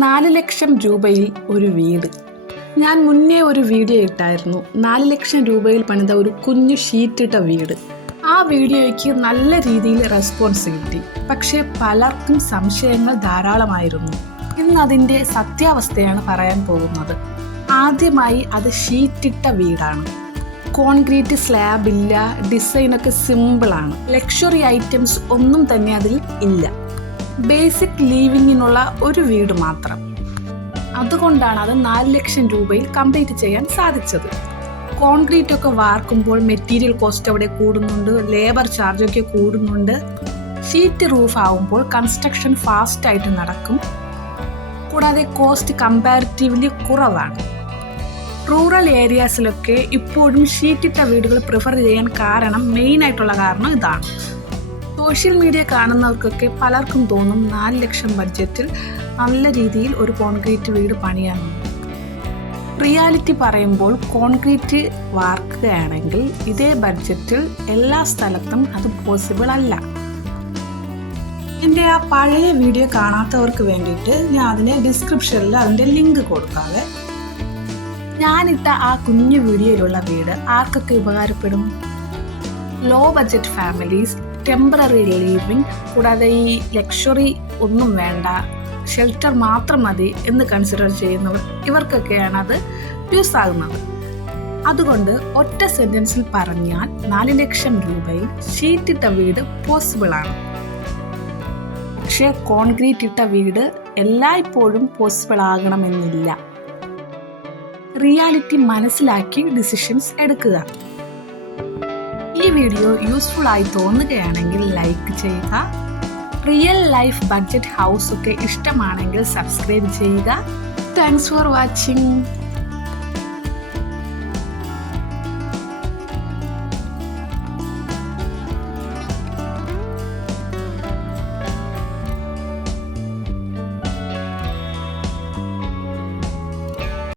4 ലക്ഷം രൂപയിൽ ഒരു വീട്. ഞാൻ മുന്നേ ഒരു വീഡിയോ ഇട്ടായിരുന്നു 4 ലക്ഷം രൂപയിൽ പണിത ഒരു കുഞ്ഞു ഷീറ്റിട്ട വീട്. ആ വീഡിയോയ്ക്ക് നല്ല രീതിയിൽ റെസ്പോൺസ് കിട്ടി. പക്ഷേ പലർക്കും സംശയങ്ങൾ ധാരാളമായിരുന്നു. ഇന്ന് അതിൻ്റെ സത്യാവസ്ഥയാണ് പറയാൻ പോകുന്നത്. ആദ്യമായി അത് ഷീറ്റിട്ട വീടാണ്. കോൺക്രീറ്റ് സ്ലാബ് ഇല്ല, ഡിസൈനൊക്കെ സിമ്പിളാണ്. ലക്ഷറി ഐറ്റംസ് ഒന്നും തന്നെ അതിൽ ഇല്ല. ബേസിക് ലീവിങ്ങിനുള്ള ഒരു വീട് മാത്രം. അതുകൊണ്ടാണ് അത് 4 ലക്ഷം രൂപയിൽ കംപ്ലീറ്റ് ചെയ്യാൻ സാധിച്ചത്. കോൺക്രീറ്റ് ഒക്കെ വാർക്കുമ്പോൾ മെറ്റീരിയൽ കോസ്റ്റ് അവിടെ കൂടുന്നുണ്ട്, ലേബർ ചാർജൊക്കെ കൂടുന്നുണ്ട്. ഷീറ്റ് റൂഫ് ആവുമ്പോൾ കൺസ്ട്രക്ഷൻ ഫാസ്റ്റായിട്ട് നടക്കും. കൂടാതെ കോസ്റ്റ് കമ്പാരിറ്റീവ്ലി കുറവാണ്. റൂറൽ ഏരിയാസിലൊക്കെ ഇപ്പോഴും ഷീറ്റിട്ട വീടുകൾ പ്രിഫർ ചെയ്യാൻ മെയിനായിട്ടുള്ള കാരണം ഇതാണ്. സോഷ്യൽ മീഡിയ കാണുന്നവർക്കൊക്കെ പലർക്കും തോന്നും 4 ലക്ഷം ബഡ്ജറ്റിൽ നല്ല രീതിയിൽ ഒരു കോൺക്രീറ്റ് വീട് പണിയാമെന്ന്. റിയാലിറ്റി പറയുമ്പോൾ കോൺക്രീറ്റ് വാർക്കുകയാണെങ്കിൽ ഇതേ ബഡ്ജറ്റിൽ എല്ലാ സ്ഥലത്തും അത് പോസിബിൾ അല്ല. എൻ്റെ ആ പഴയ വീഡിയോ കാണാത്തവർക്ക് വേണ്ടിയിട്ട് ഞാൻ അതിൻ്റെ ഡിസ്ക്രിപ്ഷനിൽ അതിൻ്റെ ലിങ്ക് കൊടുക്കാതെ. ഞാനിട്ട ആ കുഞ്ഞു വീഡിയോയിലുള്ള വീട് ആർക്കൊക്കെ ഉപകാരപ്പെടും? Low budget families, temporary living, കൂടാതെ ഈ ലക്ഷറി ഒന്നും വേണ്ട, ഷെൽട്ടർ മാത്രം മതി എന്ന് കൺസിഡർ ചെയ്യുന്നവർ, ഇവർക്കൊക്കെയാണ് അത് യൂസ് ആകുന്നത്. അതുകൊണ്ട് ഒറ്റ സെൻറ്റൻസിൽ പറഞ്ഞാൽ 4 ലക്ഷം രൂപയിൽ ഷീറ്റിട്ട വീട് പോസിബിളാണ്. പക്ഷേ കോൺക്രീറ്റ് ഇട്ട വീട് എല്ലായ്പ്പോഴും പോസിബിൾ ആകണമെന്നില്ല. റിയാലിറ്റി മനസ്സിലാക്കി ഡിസിഷൻസ് എടുക്കുക. ഈ വീഡിയോ യൂസ്ഫുൾ ആയി തോന്നുകയാണെങ്കിൽ ലൈക്ക് ചെയ്യുക. റിയൽ ലൈഫ് ബഡ്ജറ്റ് ഹൗസ് ഒക്കെ ഇഷ്ടമാണെങ്കിൽ സബ്സ്ക്രൈബ് ചെയ്യുക. Thanks for watching.